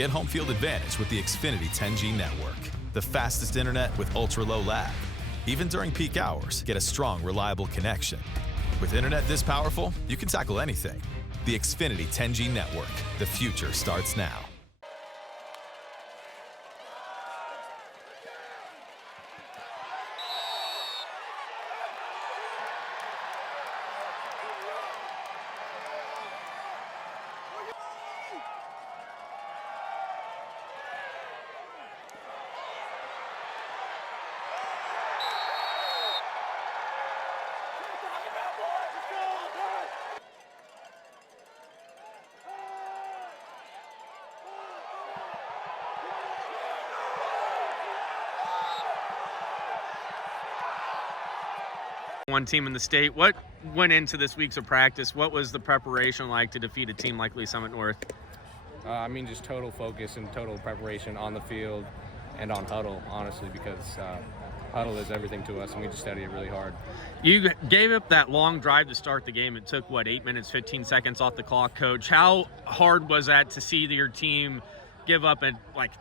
Get home field advantage with the Xfinity 10G network. The fastest internet with ultra-low lag. Even during peak hours, get a strong, reliable connection. With internet this powerful, you can tackle anything. The Xfinity 10G network. The future starts now. One team in the state. What went into this week's of practice? What was the preparation like to defeat a team like Lee Summit North? Just total focus and total preparation on the field and on huddle, honestly, because huddle is everything to us, and we just study it really hard. You gave up that long drive to start the game. It took, 8 minutes, 15 seconds off the clock, Coach. How hard was that to see your team give up a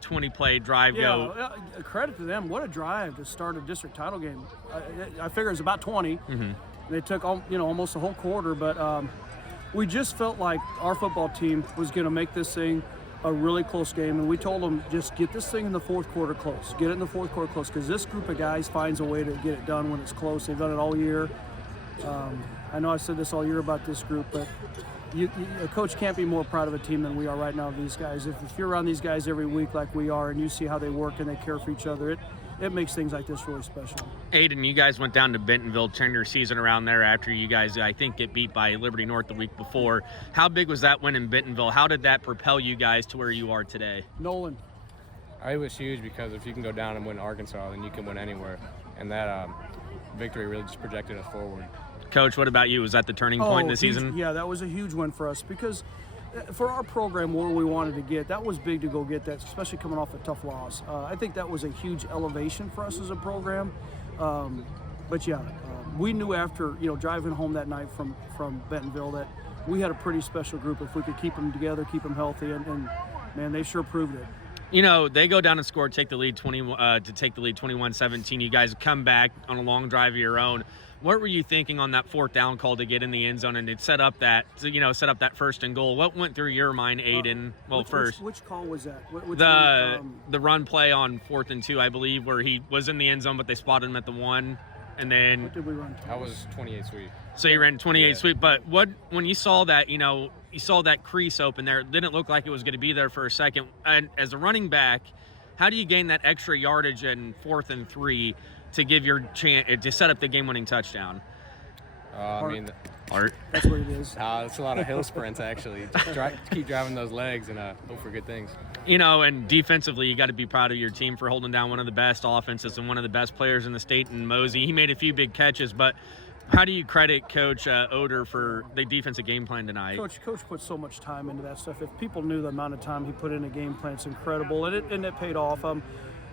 20-play drive go? Yeah, credit to them. What a drive to start a district title game. I figure it's about 20. Mm-hmm. They took almost a whole quarter, but we just felt like our football team was going to make this thing a really close game, and we told them just get this thing in the fourth quarter close. Get it in the fourth quarter close, because this group of guys finds a way to get it done when it's close. They've done it all year. I know I said this all year about this group, but a coach can't be more proud of a team than we are right now of these guys. If you're around these guys every week like we are, and you see how they work and they care for each other, it makes things like this really special. Aiden, you guys went down to Bentonville, turned your season around there after you guys, I think, get beat by Liberty North the week before. How big was that win in Bentonville? How did that propel you guys to where you are today? Nolan. It was huge, because if you can go down and win Arkansas, then you can win anywhere. And that victory really just projected us forward. Coach, what about you? Was that the turning point in the huge, season? Yeah, that was a huge win for us, because for our program, where we wanted to get, that was big to go get that, especially coming off a tough loss. I think that was a huge elevation for us as a program. We knew after driving home that night from Bentonville that we had a pretty special group if we could keep them together, keep them healthy, and man, they sure proved it. They go down and score, take the lead 21-17. You guys come back on a long drive of your own. What were you thinking on that fourth down call to get in the end zone and to set up that first and goal? What went through your mind, Aiden? Which call was that? The run play on 4th and 2, I believe, where he was in the end zone, but they spotted him at the 1, and then what did we run? That was 28 sweep. So you ran 28 sweep, but when you saw that, you saw that crease open there, it didn't look like it was going to be there for a second. And as a running back, how do you gain that extra yardage in 4th and 3 to give your chance to set up the game-winning touchdown? Art. That's what it is. It's a lot of hill sprints, actually. Keep driving those legs and hope for good things. And defensively, you got to be proud of your team for holding down one of the best offenses and one of the best players in the state in Mosey. He made a few big catches, but how do you credit Coach Oder for the defensive game plan tonight? Coach put so much time into that stuff. If people knew the amount of time he put in a game plan, it's incredible, and it paid off.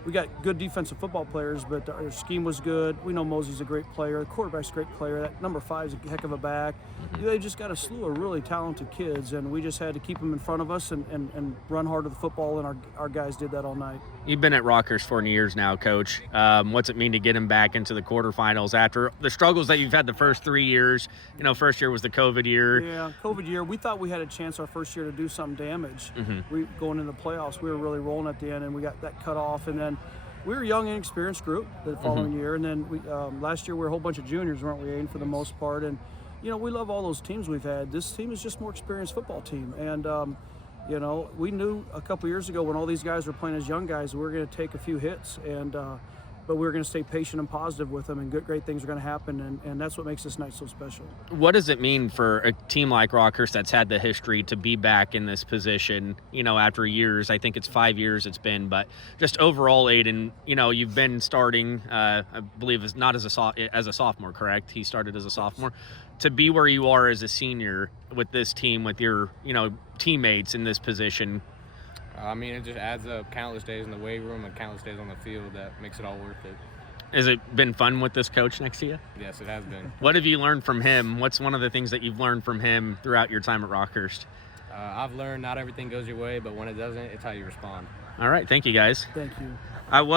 We got good defensive football players, but our scheme was good. We know Mosey's a great player. The quarterback's a great player. That number 5 is a heck of a back. They just got a slew of really talented kids, and we just had to keep them in front of us and run hard to the football, and our guys did that all night. You've been at Rockhurst for years now, Coach. What's it mean to get him back into the quarterfinals after the struggles that you've had the first 3 years? First year was the COVID year. Yeah, COVID year. We thought we had a chance our first year to do some damage. We going into the playoffs, we were really rolling at the end, and we got that cut off, and then we were a young, inexperienced group the following year, and then we, last year we were a whole bunch of juniors, weren't we, Aiden, for the most part? And we love all those teams we've had. This team is just a more experienced football team, and we knew a couple years ago when all these guys were playing as young guys, we were going to take a few hits, but we were going to stay patient and positive with them, and great things are going to happen, and that's what makes this night so special. What does it mean for a team like Rockhurst that's had the history to be back in this position, after years? I think it's 5 years it's been, but just overall, Aiden, you've been starting, I believe, as a sophomore, correct? He started as a sophomore. To be where you are as a senior with this team, with your, teammates in this position. It just adds up countless days in the weight room and countless days on the field that makes it all worth it. Has it been fun with this coach next to you? Yes, it has been. What have you learned from him? What's one of the things that you've learned from him throughout your time at Rockhurst? I've learned not everything goes your way, but when it doesn't, it's how you respond. All right. Thank you, guys. Thank you. I was